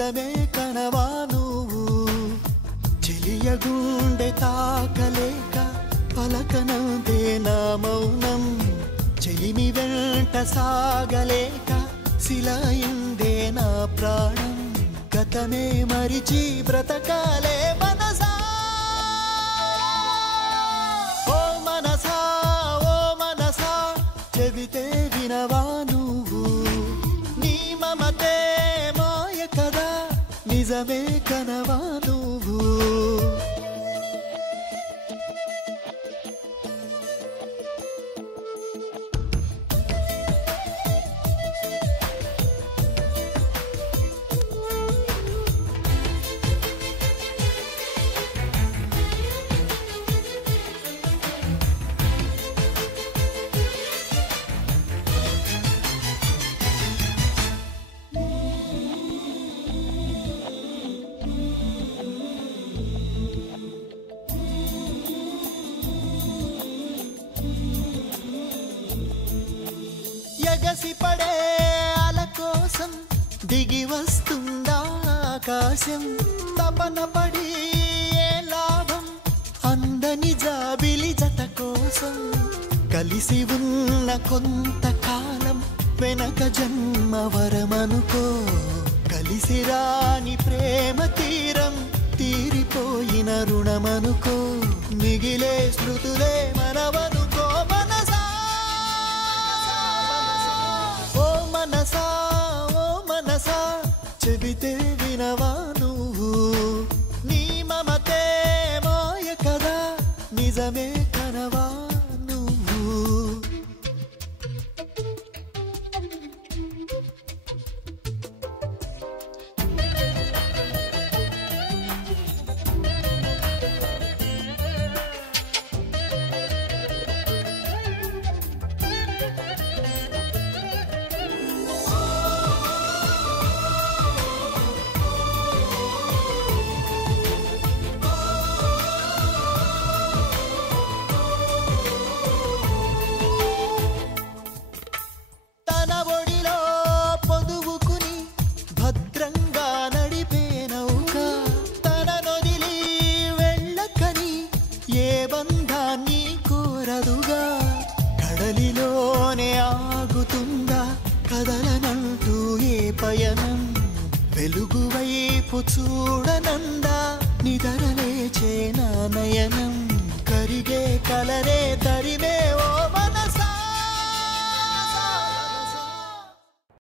నిజమే కనవా నువ్వు చెలియ గుండె తాకలేక పలకనందే నా మౌనం చెలిమి వెంట సాగలేక శిలయిందే నా ప్రాణం గతమే మరిచి బ్రతకాలే మనసా ఓ మనసా ఓ మనసా చెబితే వినవా నువ్వు నీ మమతే మాయ కదా నిజమే కనవా నువ్వు ఎగసి పడే అల కోసం దిగి వస్తుందా ఆకాశం తపన పడి ఏ లాభం అందని జాబిలి జత కోసం కలిసి ఉన్న కొంతకాలం వెనక జన్మ వరమనుకో కలిసి రాని ప్రేమ తీరం తీరిపోయిన రుణమనుకో మిగిలే స్మృతులే మనవనుకో మనసా మనసా ఓ మనసా చెబితే వినవా నువ్వు నీ మమతే మాయ కదా నిజమే కనవా నువ్వు కడలిలోనే ఆగుతుందా కదలనంటూ ఏ పయనం వెలుగు వైపు చూడనందా నిదర